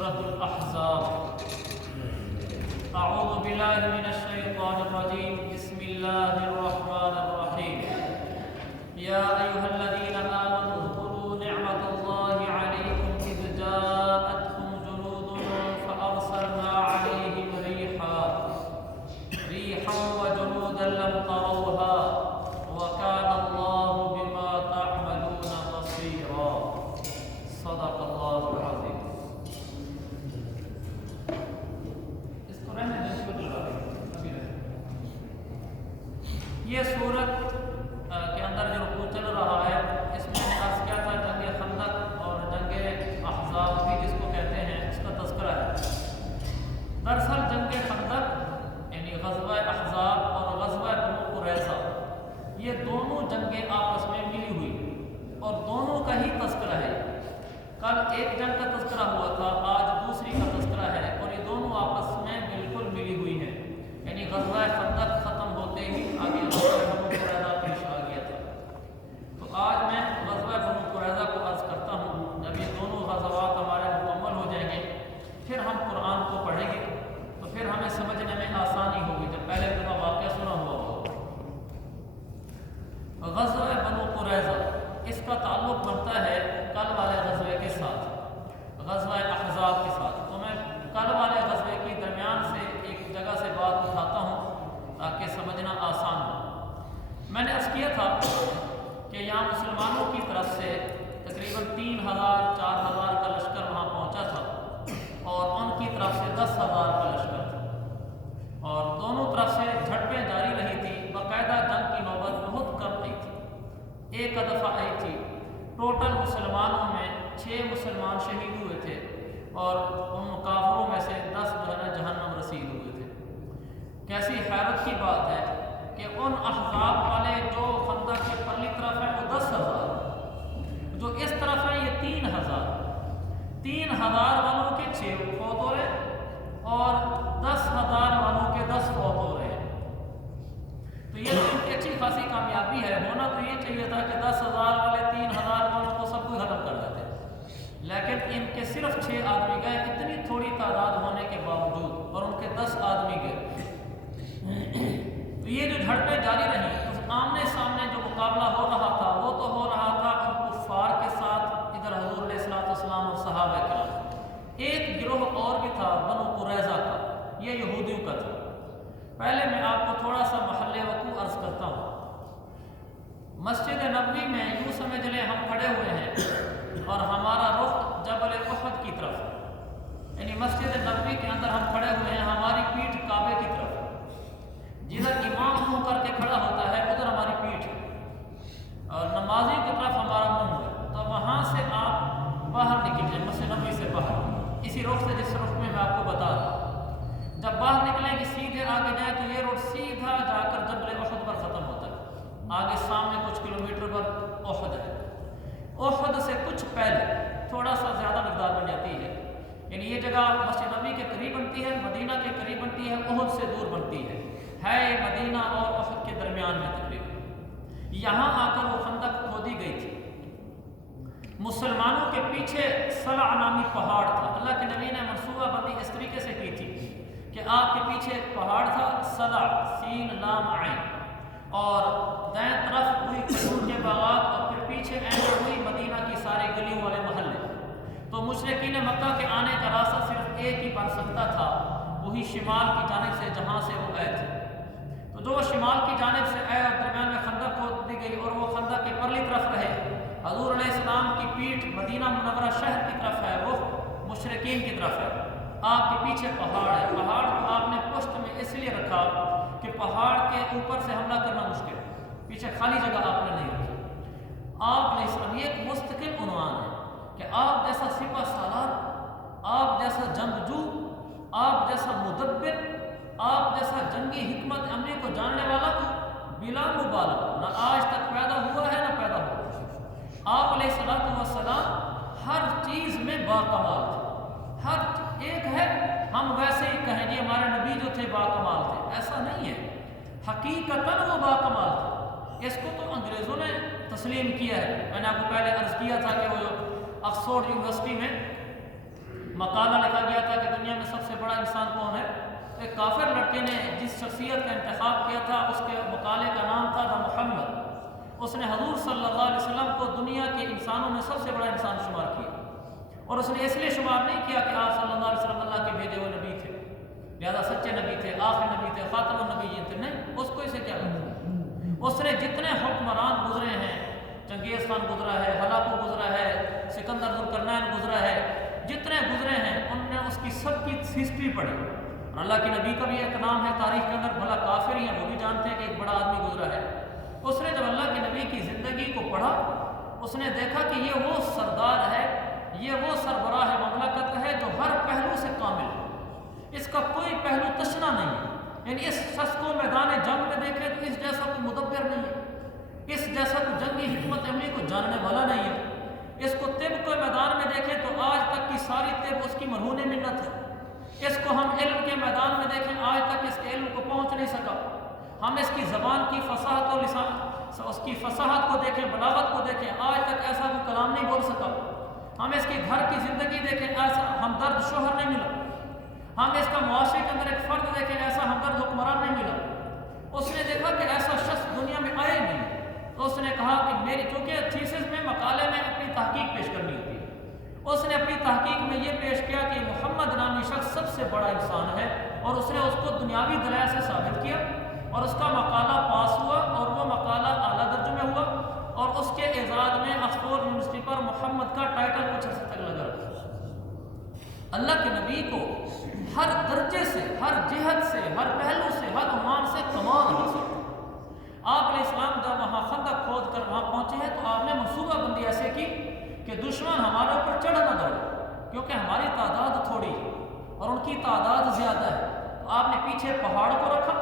سورة الأحزاب. أعوذ بالله من الشيطان الرجيم. بسم الله الرحمن الرحيم. يا أيها الذين آمنوا اذكروا نعمة الله عليكم إذ جاءتكم جنود فأرسلنا عليهم ريحا وجنودا لم تروها وكان الله بما تعملون بصيرا. صدق الله العظيم. یہ سورت کے اندر جو رکوع چل رہا ہے اس میں نے عرض کیا تھا جنگ خندق اور جنگ احزاب بھی جس کو کہتے ہیں اس کا تذکرہ ہے. دراصل جنگ خندق یعنی غزوہ احزاب اور غزوہ بنو قریظہ یہ دونوں جنگیں آپس میں ملی ہوئی اور دونوں کا ہی تذکرہ ہے. کل ایک جنگ کا تذکرہ ہوا تھا، آج دوسری کا تذکرہ ہے اور یہ دونوں آپس میں بالکل ملی ہوئی ہیں. یعنی غزوہ خندق ختم ہوتے ہی آگے غزوہ بنو قریظہ پیش آ گیا تھا. تو آج میں غزوہ بنو قریظہ کو عرض کرتا ہوں. جب یہ دونوں غزوات ہمارے مکمل ہو جائیں گے پھر ہم قرآن کو پڑھیں گے تو پھر ہمیں سمجھنے میں آسانی ہوگی. جب پہلے دفعہ واقعہ سنا ہوا ہو. غزوہ بنو قریظہ اس کا تعلق بنتا ہے کل والے غزوے کے ساتھ، غزوہ احزاب کے ساتھ. تو میں کل والے غزوے کے درمیان سے ایک جگہ سے بات اٹھاتا ہوں تاکہ سمجھنا آسان ہو. میں نے عرض کیا تھا کہ یہاں مسلمانوں کی طرف سے تقریباً 3,000-4,000 کا لشکر وہاں پہنچا تھا اور ان کی طرف سے 10,000 کا لشکر تھا اور دونوں طرف سے جھڑپیں جاری رہی تھی. باقاعدہ جنگ کی نوبت بہت کم آئی تھی، ایک دفعہ آئی تھی. ٹوٹل مسلمانوں میں 6 مسلمان شہید ہوئے تھے اور ان کافروں میں سے 10 جو ہے نا جہنم رسید ہوئے تھے. کیسی حیرت کی بات ہے کہ ان احزاب والے جو خندق کی پرلی طرف ہیں وہ 10,000، جو اس طرف ہیں یہ 3,000 والوں کے 6 فوت ہو رہے اور 10,000 والوں کے 10 فوت ہو رہے ہیں. تو یہ تو ان کی اچھی خاصی کامیابی ہے. ہونا تو یہ چاہیے تھا کہ 10,000 والے 3,000 والوں کو سب کو ختم کر دیتے، لیکن ان کے صرف 6 آدمی گئے. اتنی تھوڑی تعداد ہونے کے باوجود اور ان کے 10 آدمی گئے. تو یہ جو جھڑپیں جاری رہیں اس آمنے سامنے جو مقابلہ ہو رہا تھا وہ تو ہو رہا تھا ان کفار کے ساتھ، ادھر حضور علیہ السلام اور صحابہ کرام. ایک گروہ اور بھی تھا بنو قریظہ کا، یہ یہودیوں کا تھا. پہلے میں آپ کو تھوڑا سا محل وقوع عرض کرتا ہوں. مسجد نبوی میں یوں سمجھ لیں ہم کھڑے ہوئے ہیں اور ہمارا رخ جبل احد کی طرف ہے. یعنی مسجد نبوی کے اندر ہم کھڑے ہوئے ہیں، ہماری پیٹھ کعبے کی طرف ہے. جدھر امام منہ کر کے کھڑا ہوتا ہے ادھر ہماری پیٹھ ہے اور نمازی کی طرف ہمارا منہ ہے. تو وہاں سے آپ باہر نکل جائیں مسجد نبوی سے باہر، اسی رخ سے جس رخ میں آپ کو بتا رہا ہوں. جب باہر نکلیں گے سیدھے آگے جائیں تو یہ روڈ سیدھا جا کر جبل احد پر ختم ہوتا ہے. آگے سامنے کچھ کلومیٹر پر احد ہے. احد سے کچھ پہلے تھوڑا سا زیادہ مقدار بن جاتی ہے. یعنی یہ جگہ مسجد نبوی کے قریب بنتی ہے، مدینہ کے قریب بنتی ہے، احد سے دور بنتی ہے مدینہ اور احد کے درمیان میں تقریباً. یہاں آ کر وہ خندق کھودی گئی تھی. مسلمانوں کے پیچھے صلع نامی پہاڑ تھا. اللہ کے نبی نے منصوبہ بندی اس طریقے سے کی تھی کہ آپ کے پیچھے ایک پہاڑ تھا، صلع سین لام عین، اور دائیں طرف ہوئی کھجور کے باغات اور پھر پیچھے اینڈ ہوئی مدینہ کی سارے گلیوں والے محلے. تو مشرکین مکہ کے آنے کا راستہ صرف ایک ہی بن سکتا تھا، وہی شمال کی جانب سے جہاں سے وہ آئے تھے. تو جو شمال کی جانب سے آئے اور درمیان میں خندق کھود دی گئی اور وہ خندق کے پرلی طرف رہے. حضور علیہ السلام کی پیٹھ مدینہ منورہ شہر کی طرف ہے، وہ مشرکین کی طرف ہے. آپ کے پیچھے پہاڑ ہے. پہاڑ کو آپ نے پشت میں اس لیے رکھا کہ پہاڑ کے اوپر سے حملہ کرنا مشکل ہے. پیچھے خالی جگہ آپ نے نہیں رکھی. آپ نے یہ ایک مستقل عنوان ہے کہ آپ جیسا سپہ سالار، آپ جیسا جنگجو، آپ جیسا مدبر، آپ جیسا جنگی حکمت عملی کو جاننے والا بلا مبالغہ نہ آج تک پیدا ہوا ہے نہ پیدا ہوا. آپ علیہ السلام ہر چیز میں باکمال تھے. ہر ایک ہے ہم ویسے ہی کہیں گے ہمارے نبی جو تھے باکمال تھے، ایسا نہیں ہے. حقیقتاً وہ باکمال تھے. اس کو تو انگریزوں نے تسلیم کیا ہے. میں نے آپ کو پہلے عرض کیا تھا کہ وہ جو آکسفورڈ یونیورسٹی میں مقالہ لکھا گیا تھا کہ دنیا میں سب سے بڑا انسان کون ہے؟ ایک کافر لڑکے نے جس شخصیت کا انتخاب کیا تھا اس کے مقالے کا نام تھا دا محمد۔ اس نے حضور صلی اللہ علیہ وسلم کو دنیا کے انسانوں میں سب سے بڑا انسان شمار کیا، اور اس نے اس لیے شمار نہیں کیا کہ آپ صلی اللہ علیہ وسلم اللہ کے بھیجے ہوئے نبی تھے، لہذا سچے نبی تھے، آخری نبی تھے، خاتم النبیین تھے، نہیں، اس کو اسے کیا کرتا۔ اس نے جتنے حکمران گزرے ہیں، چنگیز خان گزرا ہے، ہلاکو گزرا ہے، سکندر ذوالقرنین گزرا ہے، جتنے گزرے ہیں ان نے اس کی سب کی ہسٹری پڑھی، اور اللہ کے نبی کا بھی ایک نام ہے تاریخ کے اندر، بھلا کافر ہی ہیں وہ بھی جانتے ہیں کہ ایک بڑا آدمی گزرا ہے۔ اس نے جب اللہ کے نبی کی زندگی کو پڑھا، اس نے دیکھا کہ یہ وہ سردار ہے، یہ وہ سربراہ مملکت ہے جو ہر پہلو سے کامل ہے، اس کا کوئی پہلو تشنا نہیں ہے، یعنی اس شخص کو میدان جنگ میں دیکھے تو اس جیسا کوئی مدبر نہیں ہے، اس جیسا کوئی جنگی حکمت عملی کو جاننے والا نہیں ہے، اس کو طب کو میدان میں دیکھیں تو آج تک کی ساری طب اس کی مرہون منت ہے، اس کو ہم علم کے میدان میں دیکھیں آج تک اس کے علم کو پہنچ نہیں سکا، ہم اس کی زبان کی فصاحت و لسان اس کی فصاحت کو دیکھیں، بلاغت کو دیکھیں، آج تک ایسا کوئی کلام نہیں بول سکا، ہم اس کے گھر کی زندگی دیکھیں، ایسا ہمدرد شوہر نہیں ملا، ہم اس کا معاشرے کے اندر ایک فرد دیکھیں، ایسا ہمدرد حکمران نہیں ملا۔ اس نے دیکھا کہ ایسا شخص دنیا میں آئے نہیں، تو اس نے کہا کہ میری، چونکہ تھیسس میں مقالے میں اپنی تحقیق پیش کرنی ہوتی ہے، اس نے اپنی تحقیق میں یہ پیش کیا کہ محمد نامی شخص سب سے بڑا انسان ہے، اور اس نے اس کو دنیاوی دلائل سے ثابت کیا، اور اس کا مقالہ پاس ہوا، اور وہ مقالہ اعلیٰ درجے میں ہوا، اور اس کے اعزاز میں آکسفورڈ یونیورسٹی پر محمد کا ٹائٹل کچھ عرصے تک لگا رہا۔ اللہ کے نبی کو ہر درجے سے، ہر جہت سے، ہر پہلو سے، ہر عنوان سے کمال حاصل تھا۔ آپ علیہ السلام جب وہاں خندق کھود کر وہاں پہنچے ہیں تو آپ نے منصوبہ بندی ایسے کی کہ دشمن ہمارے اوپر چڑھ نہ دوڑے، کیونکہ ہماری تعداد تھوڑی ہے اور ان کی تعداد زیادہ ہے، تو آپ نے پیچھے پہاڑ کو رکھا،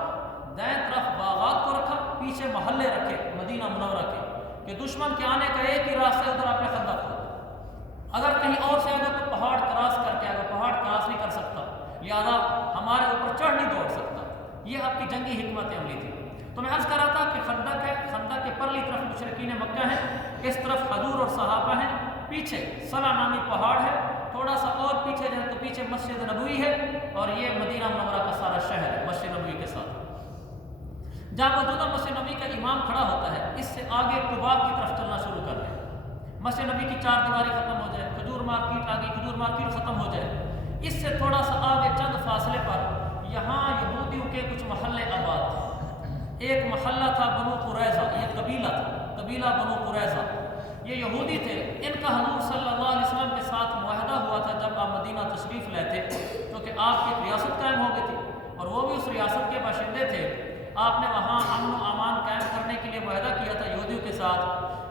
دائیں طرف باغات کو رکھا، پیچھے محلے رکھے مدینہ منورہ کے، کہ دشمن کے آنے کا ایک ہی راستہ ادھر آپ نے خندق کھودا، اگر کہیں اور سے آئے گا تو پہاڑ کراس کر کے آئے گا، پہاڑ کراس نہیں کر سکتا، لہٰذا ہمارے اوپر چڑھ نہیں دوڑ سکتا۔ یہ آپ کی جنگی حکمت عملی تھی۔ تو میں عرض کر رہا تھا کہ خندق ہے، خندق کے پرلی طرف مشرکین مکہ ہیں، اس طرف حضور اور صحابہ ہیں، پیچھے صلا نامی پہاڑ ہے، تھوڑا سا اور پیچھے جائیں تو پیچھے مسجد نبوی ہے، اور یہ مدینہ منورہ کا سارا شہر ہے مسجد نبوی کے ساتھ۔ جہاں موجودہ مسجد نبی کا امام کھڑا ہوتا ہے، اس سے آگے قباء کی طرف چلنا شروع کر دیں، مسجد نبی کی چار دیواری ختم ہو جائے، کھجور مارکیٹ آگے، کھجور مارکیٹ ختم ہو جائے، اس سے تھوڑا سا آگے چند فاصلے پر یہاں یہودیوں کے کچھ محلے آباد تھے۔ ایک محلہ تھا بنو قریظہ، یہ قبیلہ تھا، قبیلہ بنو قریظہ، یہ یہودی تھے، ان کا حضور صلی اللہ علیہ وسلم کے ساتھ معاہدہ ہوا تھا جب آپ مدینہ تشریف لائے تھے، کیونکہ آپ کی ایک ریاست قائم ہو گئی تھی اور وہ بھی اس ریاست کے باشندے تھے۔ آپ نے وہاں امن و امان قائم کرنے کے لیے معاہدہ کیا تھا یہودیوں کے ساتھ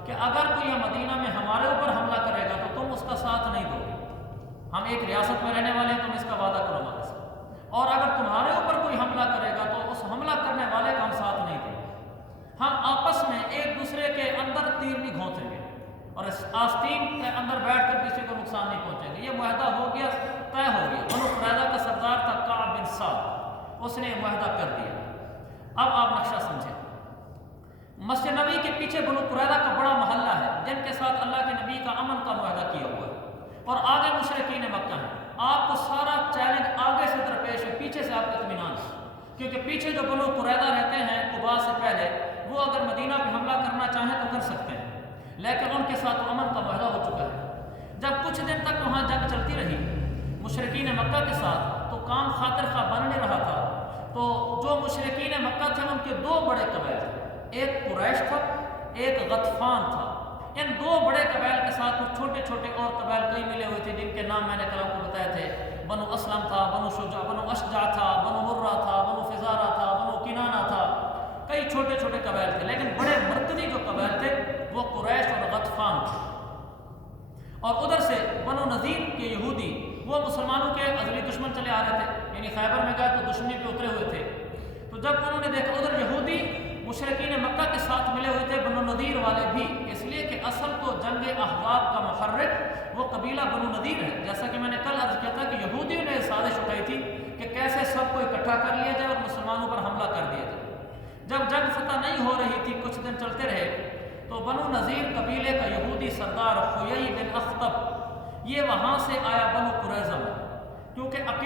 کہ اگر کوئی مدینہ میں ہمارے اوپر حملہ کرے گا تو تم اس کا ساتھ نہیں دو گے، ہم ایک ریاست میں رہنے والے ہیں، تم اس کا وعدہ کرو ہمارے ساتھ، اور اگر تمہارے اوپر کوئی حملہ کرے گا تو اس حملہ کرنے والے کا ہم ساتھ نہیں دیں گے، ہم آپس میں ایک دوسرے کے اندر تیر نہیں گھونسیں گے اور اس آستین کے اندر بیٹھ کر کسی کو نقصان نہیں پہنچیں گے۔ یہ معاہدہ ہو گیا، طے ہو گیا۔ بنو قریظہ کا سردار تھا کعب بن سعد، اس نے معاہدہ کر دیا۔ اب آپ نقشہ سمجھیں، مسجد نبی کے پیچھے بنو قریظہ کا بڑا محلہ ہے جن کے ساتھ اللہ کے نبی کا امن کا معاہدہ کیا ہوا ہے، اور آگے مشرکین مکہ ہیں۔ آپ کو سارا چیلنج آگے سے درپیش ہے، پیچھے سے آپ کو اطمینان ہے، کیونکہ پیچھے جو بنو قریظہ رہتے ہیں قباء سے پہلے، وہ اگر مدینہ پہ حملہ کرنا چاہیں تو کر سکتے ہیں، لیکن ان کے ساتھ امن کا معاہدہ ہو چکا ہے۔ جب کچھ دن تک وہاں جنگ چلتی رہی مشرکین مکہ کے ساتھ تو کام خاطر خواہ بن نہیں رہا تھا، تو جو مشرکین مکہ تھے ان کے دو بڑے قبائل تھے، ایک قریش تھا، ایک غطفان تھا۔ ان دو بڑے قبائل کے ساتھ کچھ چھوٹے چھوٹے اور قبائل کئی ملے ہوئے تھے جن کے نام میں نے کل آپ کو بتایا تھے، بنو اسلم تھا، بنو شجاع، بنو اشجع تھا، بنو مرہ تھا، بنو فزارہ تھا، بنو کنانہ تھا، کئی چھوٹے چھوٹے قبائل تھے، لیکن بڑے مرکزی جو قبائل تھے وہ قریش اور غطفان تھے۔ اور ادھر سے بنو نذیر کے یہودی، وہ مسلمانوں کے ازلی دشمن چلے آ رہے تھے، یعنی خیبر میں گئے تو دشمنی پہ اترے ہوئے تھے، تو جب انہوں نے دیکھا ادھر یہودی مشرکین مکہ کے ساتھ ملے ہوئے تھے، بنو نذیر والے بھی، اس لیے کہ اصل تو جنگ احزاب کا محرک وہ قبیلہ بنو نذیر ہے، جیسا کہ میں نے کل عرض کیا تھا کہ یہودیوں نے سازش اٹھائی تھی کہ کیسے سب کو اکٹھا کر لیا جائے اور مسلمانوں پر حملہ کر دیا جائے۔ جب جنگ فتح نہیں ہو رہی تھی، کچھ دن چلتے رہے، تو بنو نذیر قبیلے کا یہودی سردار حیی بن اخطب، یہ وہاں سے آیا بنو قریظہ میں،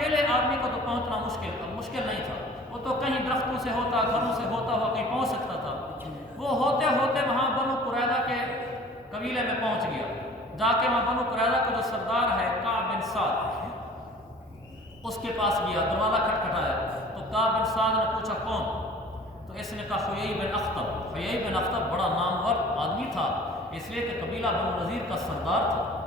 اکیلے آدمی کو تو پہنچنا مشکل نہیں تھا، وہ تو کہیں درختوں سے ہوتا، گھروں سے ہوتا ہوا کہیں پہنچ سکتا تھا۔ وہ ہوتے ہوتے وہاں بنو قریظہ کے قبیلے میں پہنچ گیا، جا کے وہاں بنو قریظہ کا جو سردار ہے کعب بن سعد، اس کے پاس گیا، دروازہ کھٹکھٹایا تو کعب بن سعد نے پوچھا کون؟ تو اس نے کہا حیی بن اخطب۔ حیی بن اخطب بڑا نامور آدمی تھا، اس لیے کہ قبیلہ بنو نذیر کا سردار تھا،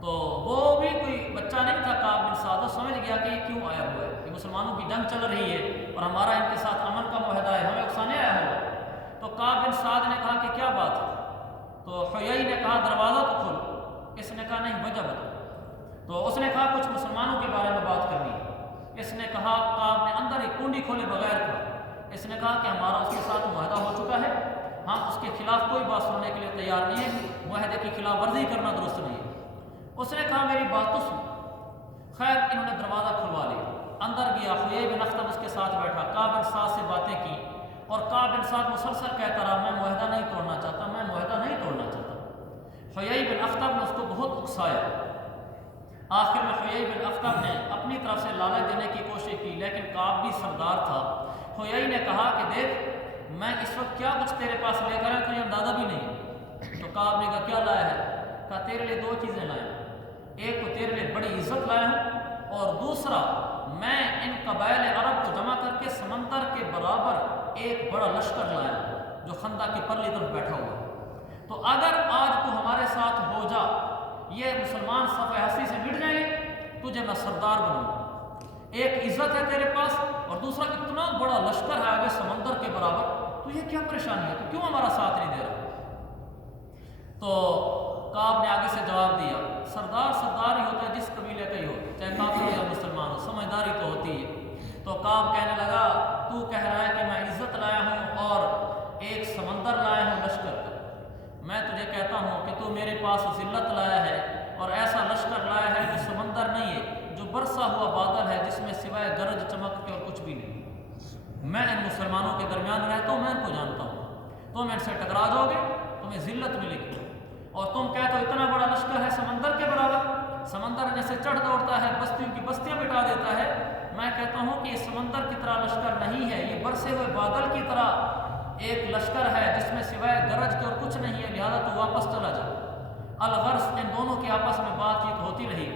تو وہ بھی کوئی بچہ نہیں تھا۔ کعب بن سعد وہ سمجھ گیا کہ یہ کیوں آیا ہوا ہے، کہ مسلمانوں کی جنگ چل رہی ہے اور ہمارا ان کے ساتھ امن کا معاہدہ ہے، ہمیں اکسانے آیا ہوا۔ تو کعب بن سعد نے کہا کہ کیا بات ہے؟ تو حیی نے کہا دروازہ تو کھول۔ اس نے کہا نہیں، وجہ بتا۔ تو اس نے کہا کچھ مسلمانوں کے بارے میں بات کرنی ہے۔ اس نے کہا، کعب نے اندر ایک کنڈی کھولے بغیر کہا، اس نے کہا کہ ہمارا اس کے ساتھ معاہدہ ہو چکا ہے، ہم اس کے خلاف کوئی بات سننے کے لیے تیار نہیں ہے، معاہدے کی خلاف ورزی کرنا درست نہیں ہے۔ اس نے کہا میری بات تو سن۔ خیر انہوں نے دروازہ کھلوا لیا، اندر گیا، حیی بن اخطب اس کے ساتھ بیٹھا، کعب بن سعد سے باتیں کی، اور کعب بن سعد مسلسل کہتا رہا میں معاہدہ نہیں توڑنا چاہتا، میں معاہدہ نہیں توڑنا چاہتا۔ حیی بن اخطب نے اس کو بہت اکسایا۔ آخر میں حیی بن اخطب نے اپنی طرف سے لالچ دینے کی کوشش کی، لیکن کعب بھی سردار تھا۔ حیی نے کہا کہ دیکھ میں اس وقت کیا کچھ تیرے پاس لے کر آیا تجھے اندازہ بھی نہیں ہے۔ تو کعب نے کہا کیا لایا ہے؟ کہا تیرے لیے دو چیزیں لایا ہوں، ایک تو تیرے لیے بڑی عزت لایا ہوں، اور دوسرا میں ان قبائل عرب کو جمع کر کے سمندر کے برابر ایک بڑا لشکر لایا ہوں جو خندق کی پرلی طرف بیٹھا ہوا ہے، تو اگر آج تو ہمارے ساتھ ہو جا، یہ مسلمان صفحہ ہستی سے مٹ جائیں گے، تجھے میں سردار بنوں گا۔ ایک عزت ہے تیرے پاس، اور دوسرا اتنا بڑا لشکر ہے آگے سمندر کے برابر، تو یہ کیا پریشانی ہے، تو کیوں ہمارا ساتھ نہیں دے رہا؟ تو کعب نے آگے سے جواب دیا سردار سردار ہی ہوتا ہے، جس قبیلے کا ہی ہو، چاہے کافر ہو یا مسلمان ہو، سمجھداری تو ہوتی ہے۔ تو کعب کہنے لگا تو کہہ رہا ہے کہ میں عزت لایا ہوں اور ایک سمندر لایا ہوں لشکر کا، میں تجھے کہتا ہوں کہ تو میرے پاس ذلت لایا ہے اور ایسا لشکر لایا ہے جو سمندر نہیں ہے، جو برسا ہوا بادل ہے جس میں سوائے گرج چمک کے اور کچھ بھی نہیں۔ میں ان مسلمانوں کے درمیان رہتا ہوں، میں ان کو جانتا ہوں، تم ان سے ٹکرا جاؤ گے تمہیں ذلت ملے گی، اور تم کہتے ہو اتنا بڑا لشکر ہے سمندر کے برابر، سمندر جیسے چڑھ دوڑتا ہے بستیوں کی بستیاں مٹا دیتا ہے، میں کہتا ہوں کہ یہ سمندر کی طرح لشکر نہیں ہے، یہ برسے ہوئے بادل کی طرح ایک لشکر ہے جس میں سوائے گرج کے اور کچھ نہیں ہے، لہذا تو واپس چلا جا۔ الغرض ان دونوں کی آپس میں بات چیت ہوتی رہی،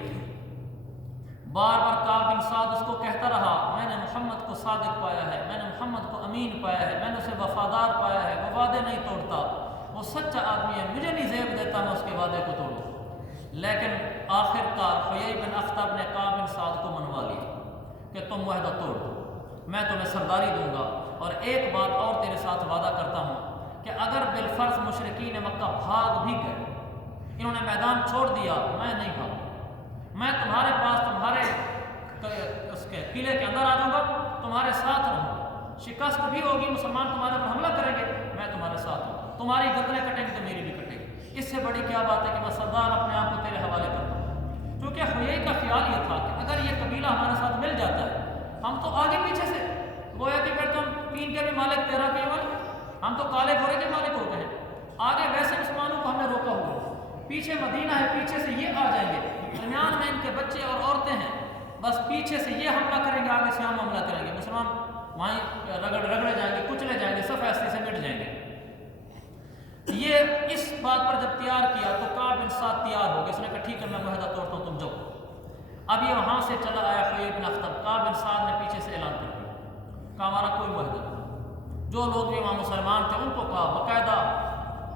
بار بار کعب بن سعد اس کو کہتا رہا میں نے محمد کو صادق پایا ہے، میں نے محمد کو امین پایا ہے، میں نے اسے وفادار پایا ہے، وہ وعدے نہیں توڑتا، وہ سچا آدمی ہے، مجھے نہیں زیب دیتا میں اس کے وعدے کو توڑوں۔ لیکن آخر کار حیی بن اخطب نے کعب بن سعد کو منوا لیا کہ تم معاہدہ توڑ دو، میں تمہیں سرداری دوں گا، اور ایک بات اور تیرے ساتھ وعدہ کرتا ہوں کہ اگر بالفرض مشرکین مکہ بھاگ بھی گئے، انہوں نے میدان چھوڑ دیا، میں نہیں بھاگوں، میں تمہارے پاس تمہارے اس کے قلعے کے اندر آ جاؤں گا، تمہارے ساتھ رہوں گا، شکست بھی ہوگی، مسلمان تمہارے پر حملہ کریں گے، میں تمہارے ساتھ ہوں، تمہاری گردنیں کٹیں گی تو میری بھی کٹے گی، اس سے بڑی کیا بات ہے کہ میں سردار اپنے آپ کو تیرے حوالے کرتا ہوں۔ کیونکہ حیی کا خیال یہ تھا کہ اگر یہ قبیلہ ہمارے ساتھ مل جاتا ہے، ہم تو آگے پیچھے سے گویا کہ پھر تم تین کے بھی مالک، تیرہ کے مالک، ہم تو کالے گھوڑے کے مالک ہو گئے ہیں، آگے ویسے مسلمانوں کو ہم نے روکا ہوا ہے، پیچھے مدینہ ہے، پیچھے سے یہ آ جائیں گے، درمیان میں ان کے بچے اور عورتیں ہیں، بس پیچھے سے یہ حملہ کریں گے، آگے سے ہم حملہ کریں گے، مسلمان وہیں رگڑے جائیں گے، کچلے جائیں گے، صف ایسے سے مٹ جائیں گے۔ یہ اس بات پر جب تیار کیا تو کعب بن سعد تیار ہو گئے، اس نے کہا ٹھیک ہے میں معاہدہ توڑتا ہوں، تم جاؤ۔ اب یہ وہاں سے چلا آیا حیی بن اخطب، کعب بن سعد نے پیچھے سے اعلان کر دیا کہ ہمارا کوئی معاہدہ نہیں، جو لوگ بھی وہاں مسلمان تھے ان کو کہا باقاعدہ،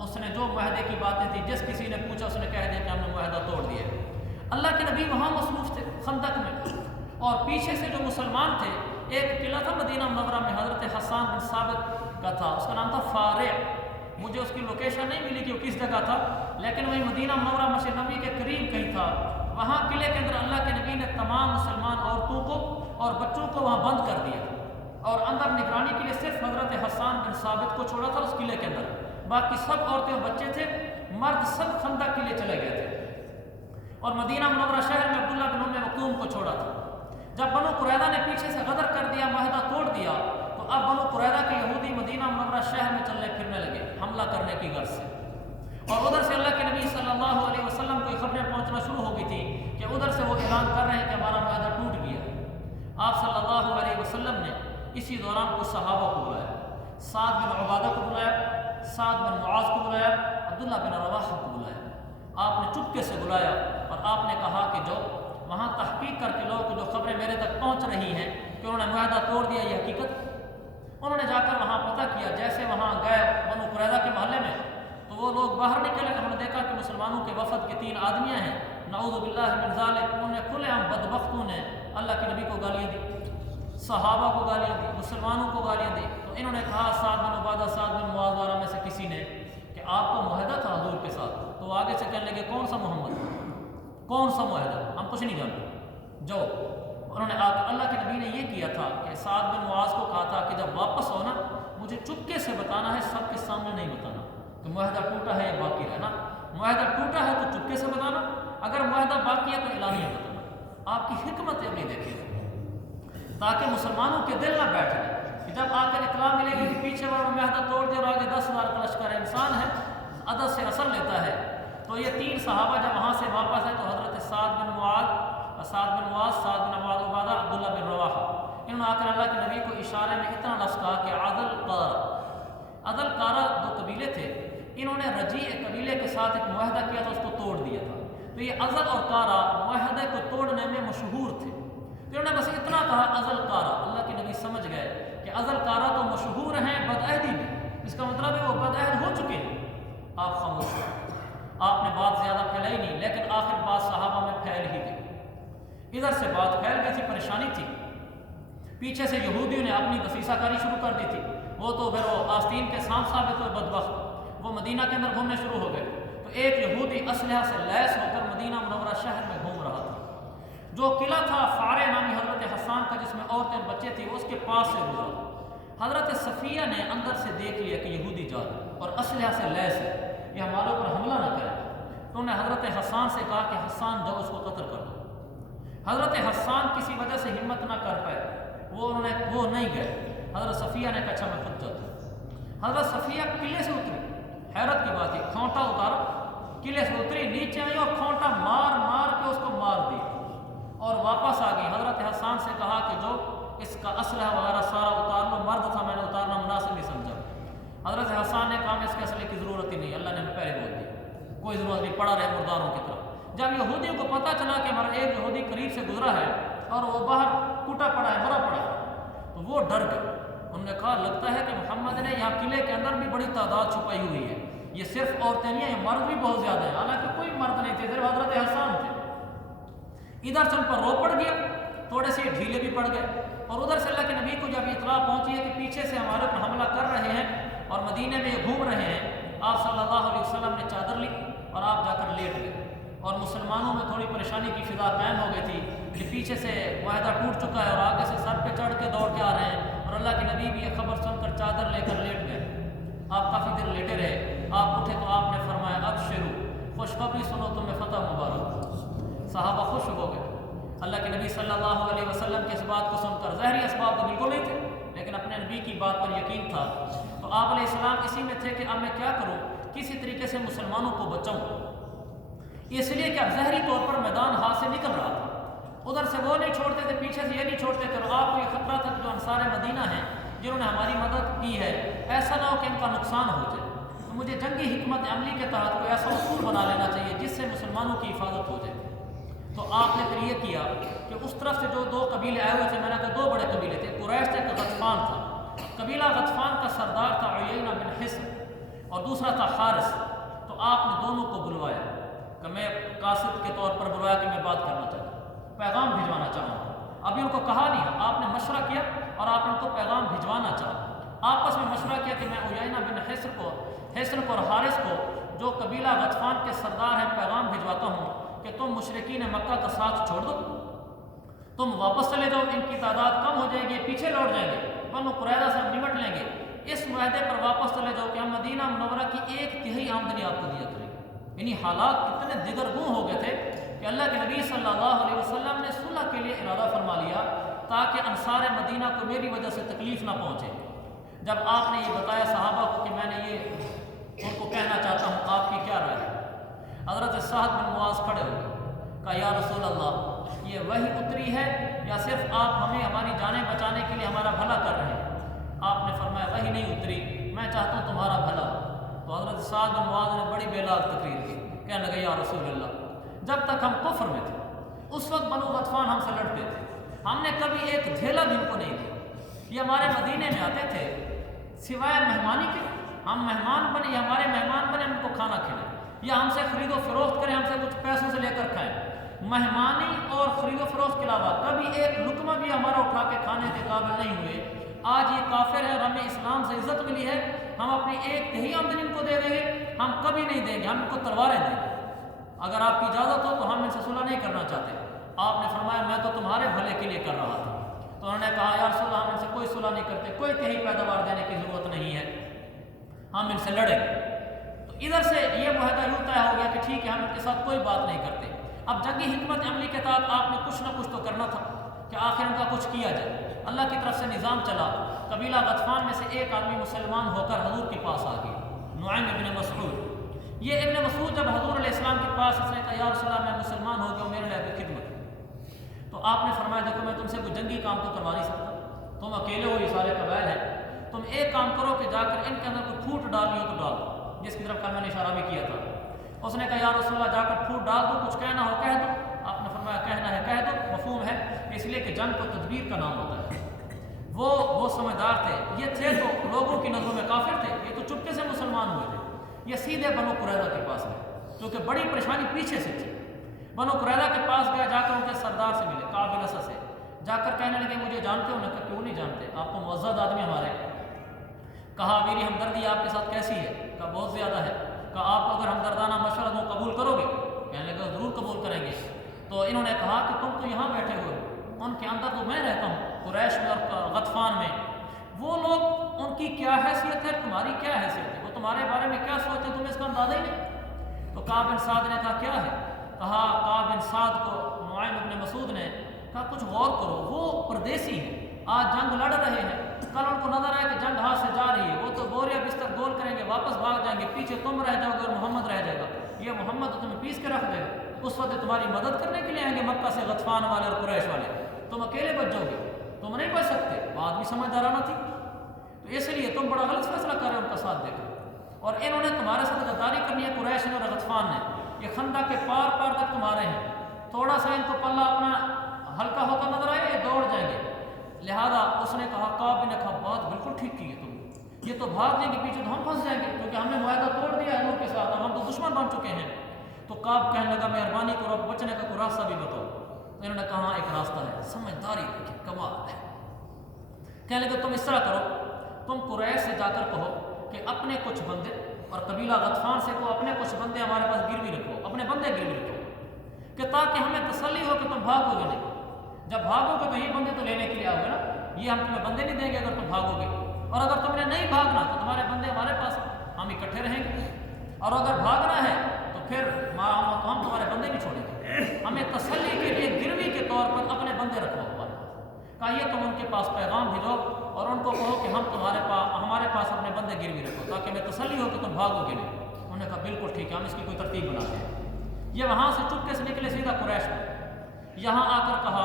اس نے جو معاہدے کی باتیں تھی جس کسی نے پوچھا اس نے کہہ دیا کہ ہم نے معاہدہ توڑ دیا ہے۔ اللہ کے نبی وہاں مصروف تھے خندق میں، اور پیچھے سے جو مسلمان تھے، ایک قلعہ تھا مدینہ منورہ میں حضرت حسان بن ثابت کا تھا، اس کا نام تھا فارع، مجھے اس کی لوکیشن نہیں ملی کہ وہ کس جگہ تھا، لیکن وہی مدینہ منورہ مسجد نبوی کے قریب کہیں تھا، وہاں قلعے کے اندر اللہ کے نبی نے تمام مسلمان عورتوں کو اور بچوں کو وہاں بند کر دیا، اور اندر نگرانی کے لیے صرف حضرت حسان بن ثابت کو چھوڑا تھا اس قلعے کے اندر، باقی سب عورتیں اور بچے تھے، مرد سب خندق کے لیے چلے گئے تھے، اور مدینہ منورہ شہر میں عبداللہ بن ام مکتوم کو چھوڑا تھا۔ جب بنو قریظہ نے پیچھے سے غدر کر دیا، معاہدہ توڑ دیا، تو اب بنو قریظہ کے یہودی مدینہ منورہ شہر میں چلنے پھرنے لگے حملہ کرنے کی غرض سے، اور ادھر سے اللہ کے نبی صلی اللہ علیہ وسلم کو خبریں پہنچنا شروع ہو گئی تھی کہ ادھر سے وہ اعلان کر رہے ہیں کہ ہمارا معاہدہ ٹوٹ گیا، آپ صلی اللہ علیہ وسلم نے اسی دوران کچھ صحابہ کو بلایا، سعد بن عبادہ کو بلایا، سعد بن معاذ کو بلایا، عبداللہ بن رواحہ کو بلایا۔ آپ نے چپکے سے بلایا اور آپ نے کہا کہ جو وہاں تحقیق کر کے لوگ جو خبریں میرے تک پہنچ رہی ہیں کہ انہوں نے معاہدہ توڑ دیا، یہ حقیقت؟ انہوں نے جا کر وہاں پتہ کیا، جیسے وہاں گئے بنو قریظہ کے محلے میں تو وہ لوگ باہر نکلے، انہوں نے دیکھا کہ مسلمانوں کے وفد کے 3 آدمیاں ہیں، نعوذ باللہ من ذالک، انہوں نے کھلے عام بدبختوں نے اللہ کے نبی کو گالیاں دی، صحابہ کو گالیاں دی، مسلمانوں کو گالیاں دی۔ تو انہوں نے کہا سعد بن عبادہ، سعد بن معاذ وغیرہ میں سے کسی نے کہ آپ کو معاہدہ تھا حضور کے ساتھ؟ تو آگے سے کہنے لگے کون سا محمد، کون سا معاہدہ، ہم کچھ نہیں جانتے جو۔ انہوں نے اللہ کے نبی نے یہ کیا تھا کہ سعد بن معاذ کو کہا تھا کہ جب واپس ہو نا مجھے چپکے سے بتانا ہے، سب کے سامنے نہیں بتانا کہ معاہدہ ٹوٹا ہے یا باقی رہنا، معاہدہ ٹوٹا ہے تو چپکے سے بتانا، اگر معاہدہ باقی ہے تو اعلانیہ بتانا۔ آپ کی حکمت عملی دیکھیے تاکہ مسلمانوں کے دل نہ بیٹھ جائے کہ جب آ کر اطلاع ملے گی کہ پیچھے والا معاہدہ توڑ دیا اور آگے 10,000 کا لشکر انسان ہے، عدد سے اثر لیتا ہے۔ تو یہ 3 صحابہ جب وہاں سے واپس آئے تو حضرت سعد بن معاذ، سعد بن عبادہ، عبداللہ بن رواحہ، انہوں نے آ کر اللہ کے نبی کو اشارے میں اتنا لفظ کہا کہ عدل قارہ 2 قبیلے تھے، انہوں نے رجیع قبیلے کے ساتھ ایک معاہدہ کیا تھا، اس کو توڑ دیا تھا۔ تو یہ عدل اور قارہ معاہدے کو توڑنے میں مشہور تھے، تو انہوں نے بس اتنا کہا عدل قارہ، اللہ کے نبی سمجھ گئے کہ عدل قارہ تو مشہور ہیں بدعہدی میں، اس کا مطلب ہے وہ بدعہد ہو چکے ہیں۔ آپ خاموش ہیں، آپ نے بات زیادہ پھیلائی نہیں، لیکن آخر بات صحابہ میں پھیل ہی گئی، ادھر سے بات پھیل گئی تھی، پریشانی تھی، پیچھے سے یہودیوں نے اپنی دسیسہ کاری شروع کر دی تھی، وہ تو پھر وہ آستین کے سانپ ثابت ہوئے بدبخت، وہ مدینہ کے اندر گھومنے شروع ہو گئے۔ تو ایک یہودی اسلحہ سے لیس ہو کر مدینہ منورہ شہر میں گھوم رہا تھا، جو قلعہ تھا فارے نامی حضرت حسان کا جس میں عورتیں بچے تھے، وہ اس کے پاس سے گزرا۔ حضرت صفیہ نے اندر سے دیکھ لیا کہ یہودی جا رہا ہے اور اسلحہ سے لیس ہے، یہ ہمارے اوپر حملہ نہ کرے، تو انہوں نے حضرت حسان سے کہا کہ حسان جاؤ اس کو قتل کر دو۔ حضرت حسان کسی وجہ سے ہمت نہ کر پائے، وہ نہیں گئے۔ حضرت صفیہ نے کہا اچھا میں خود جاتا ہوں۔ حضرت صفیہ قلعے سے اتری، حیرت کی بات ہے، کھونٹا اتارا، قلعے سے اتری، نیچے آئی اور کھونٹا مار مار کے اس کو مار دیا اور واپس آ گئی۔ حضرت حسان سے کہا کہ جو اس کا اسلحہ وغیرہ سارا اتار لو، مرد تھا، میں نے اتارنا مناسب نہیں سمجھا۔ حضرت حسان نے کہا اس کے اسلحے کی ضرورت ہی نہیں، اللہ نے پہلے بول دی، کوئی ضرورت نہیں، پڑا رہے مرداروں کی طرح۔ جب یہودیوں کو پتہ چلا کہ ہمارا ایک یہودی قریب سے گزرا ہے اور وہ باہر ٹوٹا پڑا ہے، مرا پڑا ہے، تو وہ ڈر گئے۔ انہوں نے کہا لگتا ہے کہ محمد نے یہاں قلعے کے اندر بھی بڑی تعداد چھپائی ہوئی ہے، یہ صرف عورتیں نہیں ہیں، مرد بھی بہت زیادہ ہیں، حالانکہ کوئی مرد نہیں تھے، صرف حضرت حسان تھے۔ ادھر سے ان پر رو پڑ گیا، تھوڑے سے ڈھیلے بھی پڑ گئے، اور ادھر سے اللہ کے نبی کو جب اطلاع پہنچی ہے کہ پیچھے سے ہمارے پر حملہ کر رہے ہیں اور مدینے میں یہ گھوم رہے ہیں، آپ صلی اللہ علیہ وسلم نے چادر لی اور آپ جا کر لیٹ گئے، اور مسلمانوں میں تھوڑی پریشانی کی فضا قائم ہو گئی تھی کہ پیچھے سے معاہدہ ٹوٹ چکا ہے اور آگے سے سر پہ چڑھ کے دوڑ کے آ رہے ہیں، اور اللہ کے نبی بھی یہ خبر سن کر چادر لے کر لیٹ گئے۔ آپ کافی دیر لیٹے رہے، آپ اٹھے تو آپ نے فرمایا اب شروع، خوشخبری سنو تمہیں فتح مبارک۔ صحابہ خوش ہو گئے۔ اللہ کے نبی صلی اللہ علیہ وسلم کی اس بات کو سن کر، ظاہری اسباب تو بالکل نہیں تھے لیکن اپنے نبی کی بات پر یقین تھا، تو آپ علیہ السلام اسی میں تھے کہ اب میں کیا کروں، کسی طریقے سے مسلمانوں کو بچاؤں، اس لیے کہ اب ظاہری طور پر میدان ہاتھ سے نکل رہا تھا، ادھر سے وہ نہیں چھوڑتے تھے، پیچھے سے یہ نہیں چھوڑتے تھے، اور آپ کو یہ خطرہ تھا کہ جو انصار مدینہ ہیں جنہوں نے ہماری مدد کی ہے، ایسا نہ ہو کہ ان کا نقصان ہو جائے، تو مجھے جنگی حکمت عملی کے تحت کوئی ایسا اصول بنا لینا چاہیے جس سے مسلمانوں کی حفاظت ہو جائے۔ تو آپ نے پھر یہ کیا کہ اس طرف سے جو 2 قبیلے آئے ہوئے تھے، میں نے کہا 2 بڑے قبیلے تھے، قریش تھے، غطفان تھا، قبیلہ غطفان کا سردار تھا عیینہ بن حصن اور دوسرا تھا حارث، تو آپ نے دونوں کو بلوایا کہ میں قاصد کے طور پر بلوایا کہ میں بات کرنا چاہتا ہوں، پیغام بھجوانا چاہوں گا۔ ابھی ان کو کہا نہیں، آپ نے مشورہ کیا اور آپ نے ان کو پیغام بھجوانا چاہا، آپس میں مشورہ کیا کہ میں عیینہ بن حصن کو اور حارث کو جو قبیلہ غطفان کے سردار ہیں پیغام بھجواتا ہوں کہ تم مشرکین مکہ کا ساتھ چھوڑ دو، تم واپس چلے جاؤ، ان کی تعداد کم ہو جائے گی، پیچھے لوٹ جائیں گے، بنو قریظہ سے ہم نمٹ لیں گے، اس معاہدے پر واپس چلے جاؤ کہ ہم مدینہ منورہ کی 1/3 آمدنی آپ کو دیا کریں گے۔ یعنی حالات اتنے دیگرگوں ہو گئے تھے کہ اللہ کے نبی صلی اللہ علیہ وسلم نے صلح کے لیے ارادہ فرما لیا تاکہ انصار مدینہ کو میری وجہ سے تکلیف نہ پہنچے۔ جب آپ نے یہ بتایا صحابہ کو کہ میں نے یہ ان کو کہنا چاہتا ہوں، آپ کی کیا رائے ہے؟ حضرت سعد بن معاذ کھڑے ہو گئے، کہا یا رسول اللہ یہ وحی اتری ہے یا صرف آپ ہمیں ہماری جانیں بچانے کے لیے ہمارا بھلا کر رہے ہیں؟ آپ نے فرمایا وحی نہیں اتری، میں چاہتا ہوں تمہارا بھلا۔ تو حضرت سعد بن معاذ نے بڑی بے لاگ تقریر کی، کہنے لگے یا رسول اللہ، جب تک ہم کفر میں تھے اس وقت بنو غطفان ہم سے لڑتے تھے، ہم نے کبھی ایک دھیلا بھی ان کو نہیں دیا۔ یہ ہمارے مدینے میں آتے تھے سوائے مہمانی کے، ہم مہمان بنے یا ہمارے مہمان بنے ہم کو کھانا کھلائیں یا ہم سے خرید و فروخت کریں، ہم سے کچھ پیسوں سے لے کر کھائیں، مہمانی اور خرید و فروخت کے علاوہ کبھی ایک لقمہ بھی ہمارا اٹھا کے کھانے کے قابل نہیں ہوئے۔ آج یہ کافر ہے اور ہمیں اسلام سے عزت ملی ہے، ہم اپنی ایک تہی آمدنی ان کو دے دیں گے؟ ہم کبھی نہیں دیں گے، ہم ان کو تلواریں دیں گے۔ اگر آپ کی اجازت ہو تو ہم ان سے صلح نہیں کرنا چاہتے۔ آپ نے فرمایا میں تو تمہارے بھلے کے لیے کر رہا تھا۔ تو انہوں نے کہا یا رسول اللہ، ہم ان سے کوئی صلح نہیں کرتے، کوئی تہی پیداوار دینے کی ضرورت نہیں ہے، ہم ان سے لڑیں گے۔ تو ادھر سے یہ معاہدہ یوں طے ہو گیا کہ ٹھیک ہے ہم ان کے ساتھ کوئی بات نہیں کرتے۔ اب جنگی حکمت عملی کے تحت آپ نے کچھ نہ کچھ تو کرنا تھا کہ آخر ان کا کچھ کیا جائے۔ اللہ کی طرف سے نظام چلا، قبیلہ غطفان میں سے ایک آدمی مسلمان ہو کر حضور کے پاس آ گیا، نعیم ابن مسعود۔ یہ ابن مسعود جب حضور علیہ السلام کے پاس اس نے کہا یا رسول اللہ میں مسلمان ہو گیا ہوں، میرے لیے خدمت۔ تو آپ نے فرمایا دیکھو میں تم سے کوئی جنگی کام تو کروا نہیں سکتا، تم اکیلے ہو، یہ سارے قبائل ہیں، تم ایک کام کرو کہ جا کر ان کے اندر کوئی پھوٹ ڈالنی ہو تو ڈال، جس کی طرف کل میں نے اشارہ بھی کیا تھا۔ اس نے کہا یا رسول اللہ جا کر پھوٹ ڈال دو، کچھ کہنا ہو کہہ دو۔ آپ نے فرمایا کہنا ہے کہہ دو، مفہوم ہے، اس لیے کہ جنگ کو تدبیر کا نام ہوتا ہے۔ وہ سمجھدار تھے، یہ تھے تو لوگوں کی نظروں میں کافر تھے، یہ تو چپکے سے مسلمان ہوئے تھے۔ یہ سیدھے بنو قریظہ کے پاس گئے، کیونکہ بڑی پریشانی پیچھے سے تھی۔ بنو قریظہ کے پاس گئے، جا کر ان کے سردار سے ملے، کعب بن اسد سے، جا کر کہنے لگے مجھے جانتے ہو؟ انہوں نے کہا کیوں نہیں جانتے، آپ تو معزز آدمی ہمارے۔ کہا میری ہمدردی آپ کے ساتھ کیسی ہے؟ کہا بہت زیادہ ہے۔ کہا آپ اگر ہمدردانہ مشورہ دوں قبول کرو گے؟ کہنے لگا ضرور قبول کریں گے۔ تو انہوں نے کہا کہ تم تو یہاں بیٹھے ہوئے، ان کے اندر تو میں رہتا ہوں، قریش میں اور غطفان میں، وہ لوگ ان کی کیا حیثیت ہے، تمہاری کیا حیثیت ہے، وہ تمہارے بارے میں کیا سوچتے ہیں، تمہیں اس کا اندازہ ہی نہیں۔ تو کعب بن سعد نے کہا کیا ہے؟ کہا کعب بن سعد کو نعیم ابن مسعود نے کہا کچھ غور کرو، وہ پردیسی ہیں، آج جنگ لڑ رہے ہیں، کل ان کو نظر آئے کہ جنگ ہاتھ سے جا رہی ہے، وہ تو بوریا بستر گول کریں گے، واپس بھاگ جائیں گے، پیچھے تم رہ جاؤ گے اور محمد رہ جائے گا، یہ محمد تو تمہیں پیس کے رکھ دے گا، اس وقت تمہاری مدد کرنے کے لیے آئیں گے مکہ سے غطفان والے اور قریش والے، تم اکیلے بچ جاؤ گے، تم نہیں بچ سکتے۔ بات بھی سمجھدارانہ تھی، تو اس لیے تم بڑا غلط فیصلہ کر رہے ہو ان کا ساتھ دے کر، اور انہوں نے تمہارے ساتھ غداری کرنی ہے، قریش نے اور غطفان نے، یہ خندق کے پار پار تک تمہارے ہیں، تھوڑا سا ان کو پلہ اپنا ہلکا ہوتا نظر آئے یہ دوڑ جائیں گے۔ لہذا اس نے کہا کعب نے کہا بات بالکل ٹھیک کی ہے تم، یہ تو بھاگ جائیں گے پیچھے تو ہم پھنس جائیں گے، کیونکہ ہم نے معاہدہ توڑ دیا ہے حضور کے ساتھ، اب ہم تو دشمن بن چکے ہیں۔ تو کعب کہنے لگا مہربانی کرو اب بچنے کا کوئی راستہ بھی بتاؤ۔ انہوں نے کہا ایک راستہ ہے، سمجھداری دیکھیں کمال ہے۔ کہنے لگے تم اس طرح کرو، تم قریش سے جا کر کہو کہ اپنے کچھ بندے، اور قبیلہ غطفان سے کہو اپنے کچھ بندے ہمارے پاس گروی رکھو، اپنے بندے گروی رکھو، کہ تاکہ ہمیں تسلی ہو کہ تم بھاگو گے نہیں، جب بھاگو گے تو یہ بندے تو لینے کے لیے آؤ گے نا، یہ ہم تمہیں بندے نہیں دیں گے اگر تم بھاگو گے، اور اگر تم نے نہیں بھاگنا تو تمہارے بندے ہمارے پاس، ہم اکٹھے رہیں گے، اور اگر بھاگنا ہے تو پھر ہم تمہارے بندے نہیں چھوڑیں گے، ہمیں تسلی کے لیے گروی کے طور پر اپنے بندے رکھو ہمارے۔ کہا یہ تم ان کے پاس پیغام بھیجو اور ان کو کہو کہ ہمارے پاس اپنے بندے گروی رکھو تاکہ ہمیں تسلی ہو کہ تم بھاگو گے نہیں۔ انہوں نے کہا بالکل ٹھیک ہے، ہم اس کی کوئی ترتیب بناتے ہیں۔ یہ وہاں سے چپکے سے نکلے سیدھا قریش میں، یہاں آ کر کہا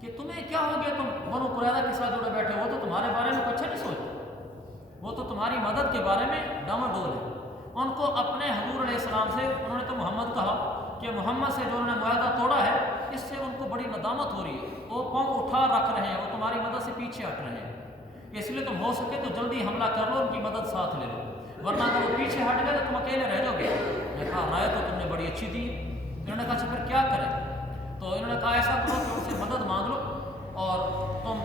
کہ تمہیں کیا ہو گیا، تم بنو قریظہ کے ساتھ جڑے بیٹھے ہو، تو تمہارے بارے میں کچھ نہیں سوچتے، وہ تو تمہاری مدد کے بارے میں ڈاما ڈول ہے۔ ان کو اپنے حضور علیہ السلام سے، انہوں نے تو محمد کہا کہ محمد سے جو انہوں نے معاہدہ توڑا ہے اس سے ان کو بڑی ندامت ہو رہی ہے، وہ پاؤں اٹھا رکھ رہے ہیں، وہ تمہاری مدد سے پیچھے ہٹ رہے ہیں، اس لیے تم ہو سکے تو جلدی حملہ کر لو، ان کی مدد ساتھ لے لو، ورنہ اگر وہ پیچھے ہٹ گئے تو تم اکیلے رہ جاؤ گے۔ میں نے کہا رائے تو تم نے بڑی اچھی دی۔ انہوں نے کہا اچھا پھر کیا کریں؟ تو انہوں نے کہا ایسا کرو کہ ان سے مدد مانگ لو اور تم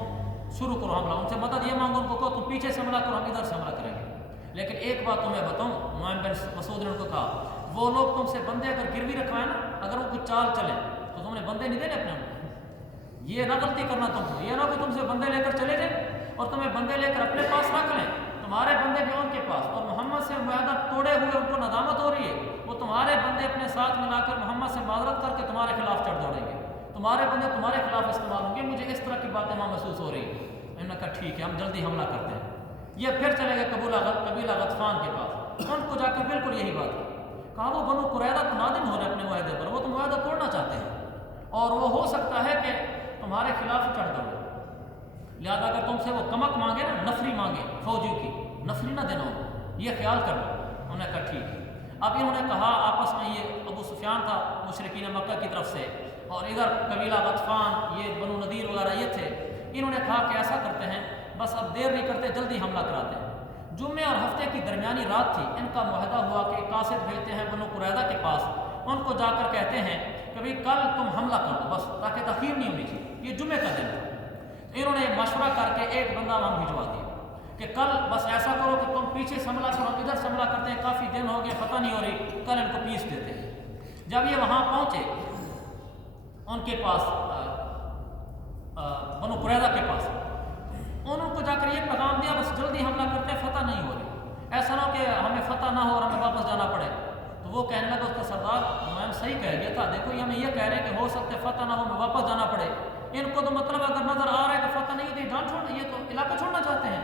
شروع کرو حملہ، ان سے مدد یہ مانگو، ان کو کہو تم پیچھے سے حملہ کرو، ہم ادھر سے حملہ کریں گے۔ لیکن ایک بات تمہیں بتاؤں، نعیم بن مسعود نے ان کو کہا وہ لوگ تم سے بندے اگر گروی رکھوائیں نا، اگر وہ کچھ چال چلیں تو تم نے بندے نہیں دینے اپنے ان، یہ نہ غلطی کرنا تم کو، یہ نہ کہ تم سے بندے لے کر چلے جائیں اور تمہیں بندے لے کر اپنے پاس رکھ لیں، تمہارے بندے بھی ان کے پاس، اور محمد سے معاہدہ توڑے ہوئے ان کو ندامت ہو رہی ہے، وہ تمہارے بندے اپنے ساتھ ملا کر محمد سے معذرت کر کے تمہارے خلاف چڑھ دوڑیں گے، تمہارے بندے تمہارے خلاف استعمال ہوں گے، مجھے اس طرح کی باتیں وہاں محسوس ہو رہی ہیں۔ انہوں نے کہا ٹھیک ہے ہم جلدی حملہ کرتے ہیں۔ یہ پھر چلے گئے قبیلہ غطفان کے پاس، ان کو جا کر بالکل یہی بات کہا وہ بنو قریظہ تو نادم ہو رہے اپنے معاہدے پر، وہ تو معاہدہ توڑنا چاہتے ہیں، اور وہ ہو سکتا ہے کہ تمہارے خلاف چڑھ دوڑے، لہٰذا اگر تم سے وہ کمک مانگے نا، نفری مانگے فوجیوں کی، نفری نہ دینا ہو، یہ خیال کر لو۔ انہوں نے کہا ٹھیک ہے۔ اب انہوں نے کہا آپس میں، یہ ابو سفیان تھا مشرکین مکہ کی طرف سے، اور ادھر قبیلہ غطفان، یہ بنو نذیر وغیرہ یہ تھے، انہوں نے کہا کہ ایسا کرتے ہیں، بس اب دیر نہیں کرتے، جلدی حملہ کراتے ہیں۔ جمعے اور ہفتے کی درمیانی رات تھی، ان کا معاہدہ ہوا کہ قاصد بھیجتے ہیں بنو قریظہ کے پاس، ان کو جا کر کہتے ہیں کہ بھئی کل تم حملہ کر دو بس، تاکہ تاخیر نہیں ہونی چاہیے، یہ جمعے کا دن تھا۔ انہوں نے مشورہ کر کے ایک بندہ وہاں بھجوا دیا کہ کل بس ایسا کرو کہ تم پیچھے سے حملہ کرو، ادھر سے حملہ کرتے ہیں، کافی دن ہو گئے، فتح نہیں ہو رہی، کل ان کو پیس دیتے ہیں۔ جب یہ وہاں پہنچے ان کے پاس، بنو قریظہ کے پاس، انہوں کو جا کر یہ پیغام دیا بس جلدی حملہ کرتے ہیں، فتح نہیں ہو رہی، ایسا نہ ہو کہ ہمیں فتح نہ ہو اور ہمیں واپس جانا پڑے۔ تو وہ کہنے لگا اس کا سردار نعیم صحیح کہہ گیا تھا، دیکھو یہ ہمیں یہ کہہ رہے ہیں کہ ہو سکتا ہے فتح نہ ہو، ہمیں واپس جانا پڑے، ان کو تو مطلب اگر نظر آ رہا ہے کہ فتح نہیں ہوتی جان چھوڑنا، یہ تو علاقہ چھوڑنا چاہتے ہیں۔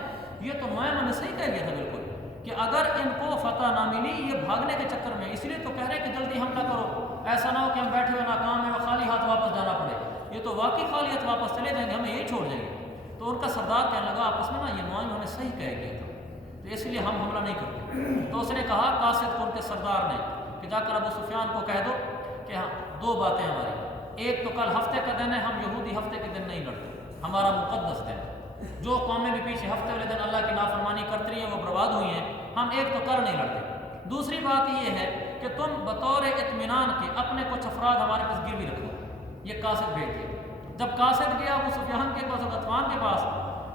یہ تو نعیم نے صحیح کہہ گیا تھا بالکل، کہ اگر ان کو فتح نہ ملی یہ بھاگنے کے چکر میں، اس لیے تو کہہ رہے ہیں کہ جلدی حملہ کرو، ایسا نہ ہو کہ ہم بیٹھے ہوئے ناکام ہیں، خالی ہاتھ واپس جانا پڑے، یہ تو واقعی خالی ہاتھ واپس چلے جائیں گے، ہمیں یہی چھوڑ جائیں گے۔ تو ان کا سردار کہنے لگا آپس میں نا، یہ نعیم ہمیں صحیح کہہ گیا تھا، تو اس لیے ہم حملہ نہیں کرتے۔ تو اس نے کہا قاصد کو ان کے سردار نے کہ جا کر ابو سفیان کو کہہ دو کہ ہاں دو باتیں ہماری، ایک تو کل ہفتے کا دن ہے، ہم یہودی ہفتے کے دن نہیں لڑتے، ہمارا مقدس دن، جو قومیں بھی پیچھے ہفتے والے دن اللہ کی نافرمانی کرتی رہی ہیں وہ برباد ہوئی ہیں، ہم ایک تو کل نہیں لڑتے۔ دوسری بات یہ ہے کہ تم بطور اطمینان کے اپنے کچھ افراد ہمارے پاس گروی رکھو۔ یہ قاصد بھیج دیا۔ جب قاصد گیا ابو سفیان کے پاس، غطفان کے پاس،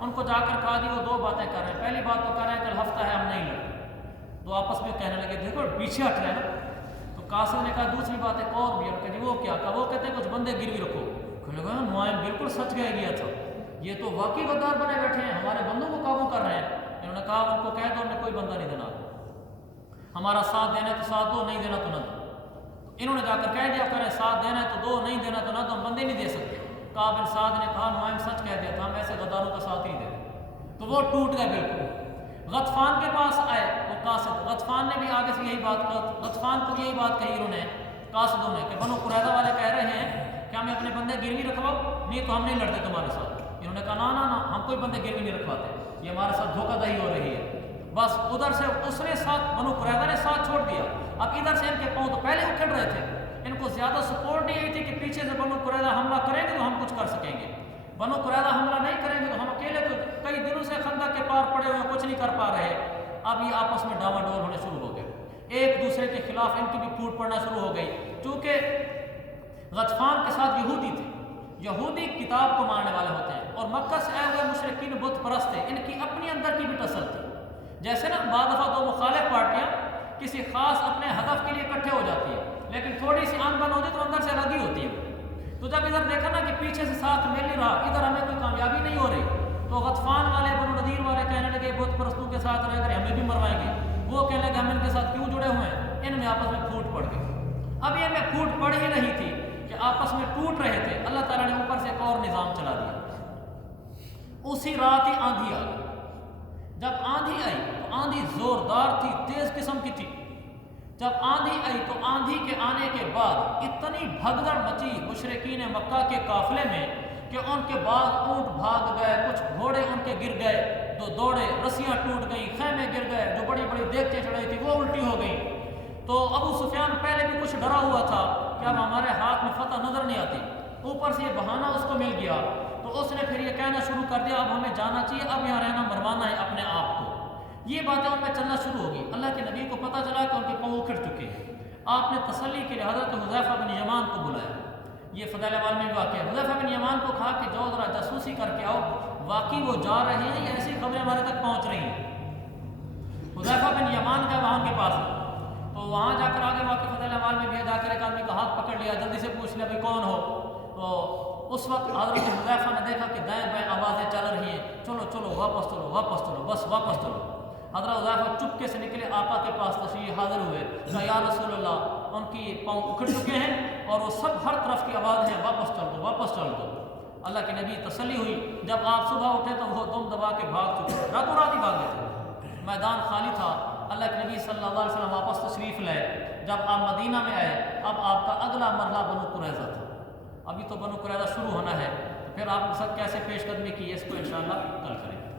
ان کو جا کر کہا دی وہ دو باتیں کر رہے ہیں، پہلی بات تو کر رہے ہیں کل ہفتہ ہے ہم نہیں لڑتے، تو آپس میں کہنے لگے دیکھو پیچھے ہٹ رہے ہیں نا۔ تو قاصد نے کہا دوسری بات ایک اور بھی، کہ جی وہ کیا کہا، وہ کہتے ہیں کچھ بندے گروی رکھو۔ کہنے لگا نعیم بالکل سچ کہہ گیا تھا، یہ تو واقعی غدار بنے بیٹھے ہیں، ہمارے بندوں کو قابو کر رہے ہیں۔ انہوں نے کہا ان کو کہہ دو ہمیں کوئی بندہ نہیں دینا، ہمارا ساتھ دینا تو ساتھ دو، نہیں دینا تو نہ دو۔ انہوں نے جا کر کہہ دیا کریں ساتھ دینا تو دو، نہیں دینا تو نہ دو، ہم بندے نہیں دے سکتے۔ کعب بن سعد نے کہا نعیم سچ کہہ دیا تھا، ہم ایسے غداروں کا ساتھ ہی دیتے۔ تو وہ ٹوٹ گئے بالکل۔ غطفان کے پاس آئے وہ قاصد، غطفان نے بھی آگے سے یہی بات کہا، غطفان کو یہی بات کہی انہوں نے قاصدوں نے کہ بنو قریظہ والے کہہ رہے ہیں کہ ہمیں اپنے بندے گروی رکھواؤ، نہیں تو ہم نہیں لڑتے تمہارے ساتھ۔ انہوں نے کہا نا ہم کوئی بندے گروی نہیں رکھواتے، یہ ہمارے ساتھ دھوکہ دہی ہو رہی ہے۔ بس ادھر سے اس نے ساتھ، بنو قریظہ نے ساتھ چھوڑ دیا، اب ادھر سے ان کے پاؤں تو پہلے اکھڑ رہے تھے، ان کو زیادہ سپورٹ نہیں آئی تھی کہ پیچھے سے بنو قریظہ حملہ کریں گے تو ہم کچھ کر سکیں گے، بنو قریظہ حملہ نہیں کریں گے تو ہم اکیلے تو کئی دنوں سے خندق کے پار پڑے ہوئے کچھ نہیں کر پا رہے۔ اب یہ آپس میں ڈاما ڈول ہونے شروع ہو گئے، ایک دوسرے کے خلاف ان کی بھی پھوٹ پڑنا شروع ہو گئی، چونکہ غطفان کے ساتھ یہودی تھے، یہودی کتاب کو ماننے والے ہوتے ہیں، اور مکہ سے آئے ہوئے مشرکین بت پرست تھے، ان کی اپنی اندر کی بھی ٹسل تھی۔ جیسے نا بعض دفعہ دو مخالف پارٹیاں کسی خاص اپنے ہدف کے لیے اکٹھے ہو جاتی ہیں، لیکن تھوڑی سی آن بن ہوتی تو اندر سے الگ ہی ہوتی ہے۔ تو جب ادھر دیکھا نا کہ پیچھے سے ساتھ مل نہیں رہا، ادھر ہمیں کوئی کامیابی نہیں ہو رہی، تو غطفان والے بنو نذیر والے کہنے لگے بت پرستوں کے ساتھ رہ کر ہمیں بھی مروائیں گے، وہ کہنے لگے ہم ان کے ساتھ کیوں جڑے ہوئے ہیں، ان میں آپس میں پھوٹ پڑ گئی۔ اب یہ میں پھوٹ پڑ ہی رہی تھی کہ آپس میں ٹوٹ رہے تھے، اللہ تعالیٰ نے اوپر سے ایک اور نظام چلا دیا۔ اسی رات ہی آندھی آ گئی۔ جب آندھی آئی تو آندھی زوردار تھی، تیز قسم کی تھی۔ جب آندھی آئی تو آندھی کے آنے کے بعد اتنی بھگدڑ مچی مشرکین مکہ کے قافلے میں کہ ان کے بعد اونٹ بھاگ گئے، کچھ گھوڑے ان کے گر گئے، تو دوڑے، رسیاں ٹوٹ گئیں، خیمے گر گئے، جو بڑی بڑی دیگچیں چڑھائی تھی وہ الٹی ہو گئیں۔ تو ابو سفیان پہلے بھی کچھ ڈرا ہوا تھا کہ اب ہمارے ہاتھ میں فتح نظر نہیں آتی، اوپر سے یہ بہانہ اس کو مل گیا، تو اس نے پھر یہ کہنا شروع کر دیا اب ہمیں جانا چاہیے، اب یہاں رہنا مروانا ہے اپنے آپ کو۔ یہ باتیں ان میں چلنا شروع ہو گئی۔ اللہ کے نبی کو پتہ چلا کہ ان کے پاؤں اکھڑ چکے ہیں۔ آپ نے تسلی کے لیے حضرت حذیفہ بن یمان کو بلایا، یہ فضائل اعمال میں بھی واقع ہے۔ حذیفہ بن یمان کو کہا کہ جاؤ ذرا جاسوسی کر کے آؤ، واقعی وہ جا رہے ہیں یا ایسی خبریں ہمارے تک پہنچ رہی ہیں۔ حذیفہ بن یمان کا وہاں کے پاس، تو وہاں جا کر آگے واقعی فضائل اعمال میں بھی جا کر ایک آدمی کا ہاتھ پکڑ لیا، جلدی سے پوچھ لیا بھائی کون ہو۔ تو اس وقت حضرت حذیفہ نے دیکھا کہ دائیں بائیں آوازیں چل رہی ہیں، چلو چلو واپس چلو واپس چلو، بس واپس چلو۔ حضرت حذیفہ چپکے سے نکلے، آقا کے پاس تشریف حاضر ہوئے، کہا یا رسول اللہ ان کی پاؤں اکھڑ چکے ہیں اور وہ سب ہر طرف کی آواز ہے، واپس چل دو واپس چل دو۔ اللہ کے نبی تسلی ہوئی، جب آپ صبح اٹھے تو وہ دم دبا کے بھاگ چکے، راتوں رات ہی بھاگے تھے، میدان خالی تھا۔ اللہ کے نبی صلی اللہ علیہ وسلم واپس تشریف لائے۔ جب آپ مدینہ میں آئے، اب آپ کا اگلا مرحلہ بنو قریظہ تھا۔ ابھی تو بنو قریظہ شروع ہونا ہے، تو پھر آپ کے ساتھ کیسے پیش قدمی کی ہے اس کو انشاءاللہ کل کریں گے۔